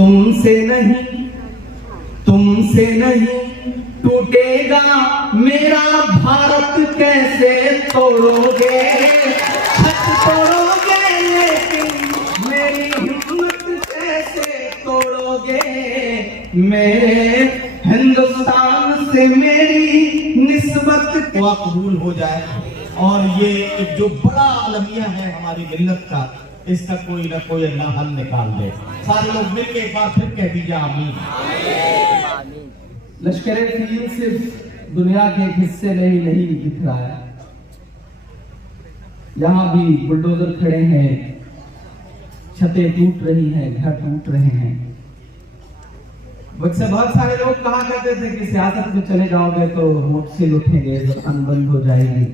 तुमसे नहीं टूटेगा मेरा भारत, कैसे तोड़ोगे, छत तोड़ोगे लेकिन मेरी हिम्मत कैसे तोड़ोगे। मेरे हिंदुस्तान से मेरी निस्बत दुआ कबूल हो जाए। और ये एक जो बड़ा अलमिया है हमारी मिल्लत का, इसका कोई ना कोई अल्लाह हल निकाल दे। सारे लोग मिलके एक बार फिर कह दीजिए आमीन। लश्करे फिल सिर्फ दुनिया के एक हिस्से में ही नहीं दिख रहा है, यहाँ भी बुलडोजर खड़े हैं, छतें टूट रही हैं, घर टूट रहे हैं। मुझसे बहुत सारे लोग कहा करते थे कि सियासत में चले जाओगे तो मुझसे उठेंगे, जबान बंद हो जाएगी।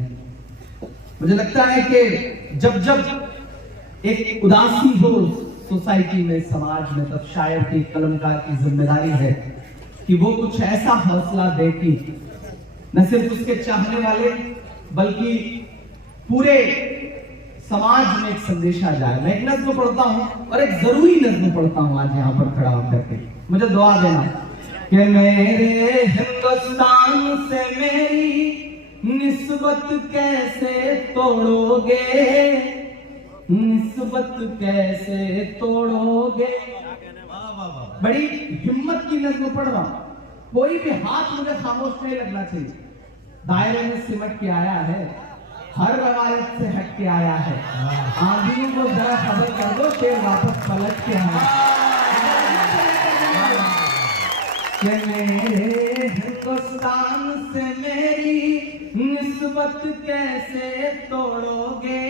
मुझे लगता है कि जब जब एक उदासी हो सोसाइटी में, समाज में, तब शायर की, कलमकार की जिम्मेदारी है कि वो कुछ ऐसा हौसला दे कि न सिर्फ उसके चाहने वाले बल्कि पूरे समाज में एक संदेशा जाए। मैं एक नज्म पढ़ता हूं और एक जरूरी नज्म पढ़ता हूं आज यहाँ पर खड़ा होकर के। मुझे दुआ देना कि मेरे हिंदुस्तान से मेरी निस्बत कैसे तोड़ोगे, निस्बत कैसे तोड़ोगे। बड़ी हिम्मत की नज्म पढ़ रहा हूं, कोई भी हाथ मुझे खामोश नहीं लगना चाहिए। दायरे में सिमट के आया है, हर रवायत से हट के आया है। आंधियों को जरा खबर कर दो, शेर वापस पलट के आया। मेरे हिंदुस्तान से मेरी निस्बत कैसे तोड़ोगे,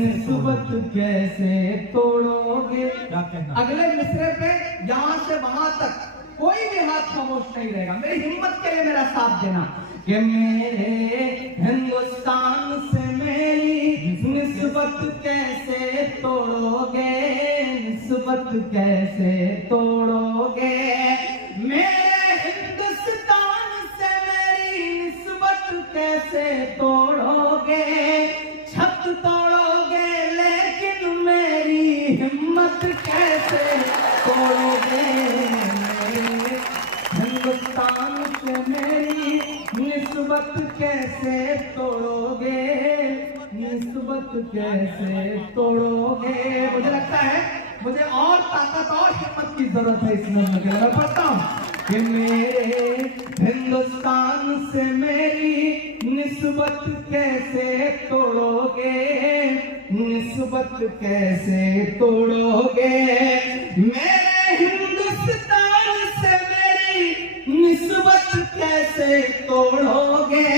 निस्बत कैसे तोड़ोगे। अगले मिसरे पे यहाँ से वहां तक कोई भी हाथ खामोश नहीं रहेगा। मेरी हिम्मत के लिए मेरा साथ देना कि मेरे हिंदुस्तान से मेरी निस्बत कैसे तोड़ोगे, निस्बत कैसे तोड़ोगे। मेरे हिंदुस्तान से मेरी निस्बत कैसे तोड़ोगे, छत तोड़ोगे लेकिन मेरी हिम्मत कैसे तोड़ोगे। मेरे हिंदुस्तान से मेरी निस्बत कैसे तोड़ोगे, निस्बत कैसे तोड़ोगे। मुझे लगता है मुझे और ताकत और हिम्मत की जरूरत है इस नज़्म के। मैं पढ़ता हूं कि मेरे हिंदुस्तान से मेरी निस्बत कैसे तोड़ोगे, निस्बत कैसे तोड़ोगे। मेरे हिंदुस्तान से मेरी निस्बत कैसे तोड़ोगे,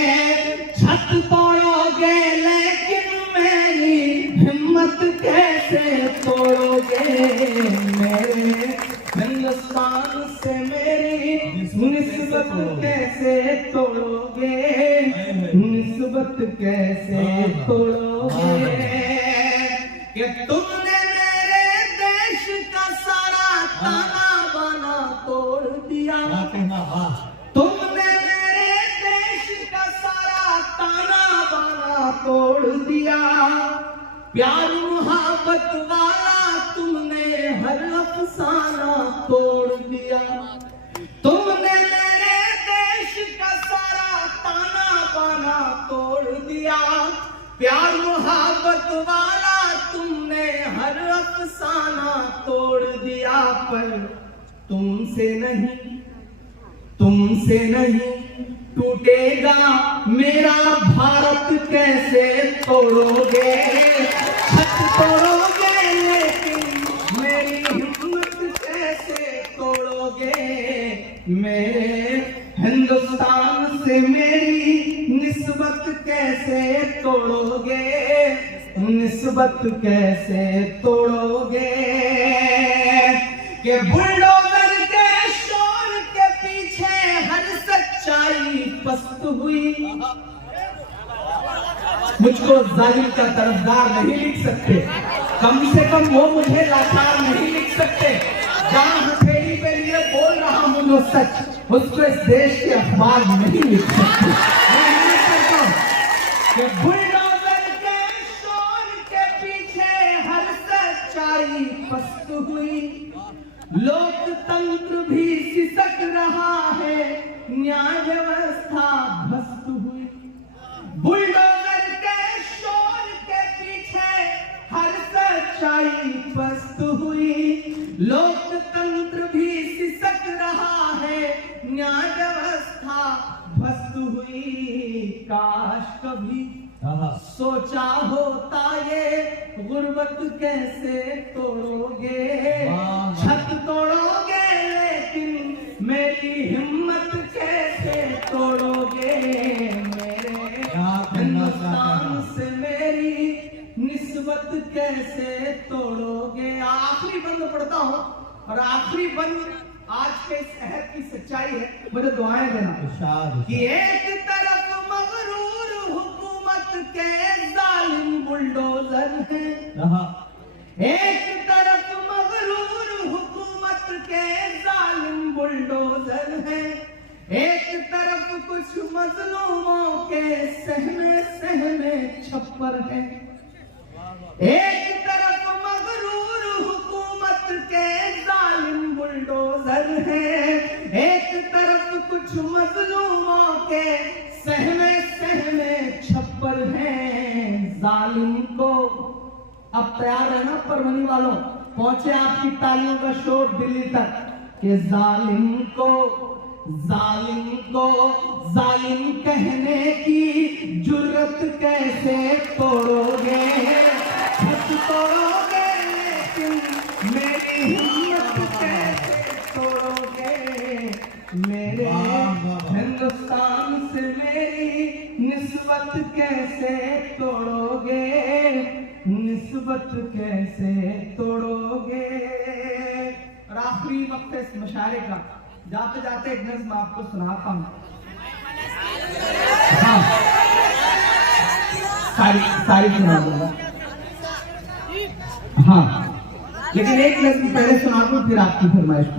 छत तोड़ोगे लेकिन मेरी हिम्मत कैसे तोड़ोगे। मेरे हिंदुस्तान से मेरी निस्बत कैसे तोड़ोगे, निस्बत कैसे तोड़ोगे। कि तुमने मेरे देश का सारा ताना बाना तोड़ दिया, तुमने मेरे देश का सारा ताना बाना तोड़ दिया। प्यार मोहब्बत वाला तुमने हर अफसाना तोड़ दिया। तुमने मेरे देश का सारा ताना बाना तोड़ दिया। प्यार मोहब्बत वाला तुमने हर अफसाना तोड़ दिया। पर तुमसे नहीं टूटेगा मेरा भारत, कैसे तोड़ोगे, छत तोड़ोगे लेकिन मेरी हिम्मत कैसे तोड़ोगे। मेरे हिंदुस्तान से मेरी निस्बत कैसे तोड़ोगे, निस्बत कैसे तोड़ोगे। कि बुलडोजर के शोर के पीछे हर सच्चाई पस्त हुई। मुझको जालिम का तरफदार नहीं लिख सकते, कम से कम वो मुझे लाचार नहीं लिख सकते। जहां हथेली पे लिए बोल रहा हूं जो सच, उसको इस देश के अखबार नहीं लिख सकते। बुलडोजर के शोर के पीछे हर सच्चाई पस्त हुई। लोकतंत्र भी सिसक रहा है, न्याय व्यवस्था ध्वस्त हुई। बुलडोजर के शोर के पीछे हर सच्चाई पस्त हुई। लोकतंत्र भी सिसक रहा है, न्याय व्यवस्था ध्वस्त हुई। काश कभी सोचा होता ये गुर्बत कैसे तोड़ोगे, छत तोड़ोगे लेकिन मेरी हिम्मत कैसे तोड़ोगे। मेरे हिंदुस्तान से मेरी निस्बत कैसे तोड़ोगे। आखिरी बंद पढ़ता हूँ और आखिरी बंद आज के शहर की सच्चाई है, मुझे दुआएं देना कि एक तरफ मगरूर हुकूमत के जालिम बुलडोजर हैं, एक तरफ मगरूर हुकूमत के जालिम बुलडोजर हैं, एक तरफ कुछ मजलूमों के सहमे सहमे छप्पर हैं। एक तरफ मगरूर हुकूमत के जालिम बुलडोजर हैं, एक तरफ कुछ मजलूमों के सहमे सहमे छप्पर हैं। जालिम को अब तैयार रहना परवनी वालों, पहुंचे आपकी तालियों का शोर दिल्ली तक कि जालिम को जालिम कहने की जुर्रत कैसे तोड़ोगे। छत तोड़ोगे लेकिन मेरी हिम्मत कैसे तोड़ोगे। मेरे हिंदुस्तान से मेरी निस्बत कैसे तोड़ोगे, निस्बत कैसे तोड़ोगे। और आखिरी वक्त है इस मुशायरे का, जाते जाते एक नज़्म आपको सुनाता हूँ। हाँ, सारी सुना दूंगा। हाँ, लेकिन एक नज़्म पहले सुना दूं फिर आपकी फरमाइश को।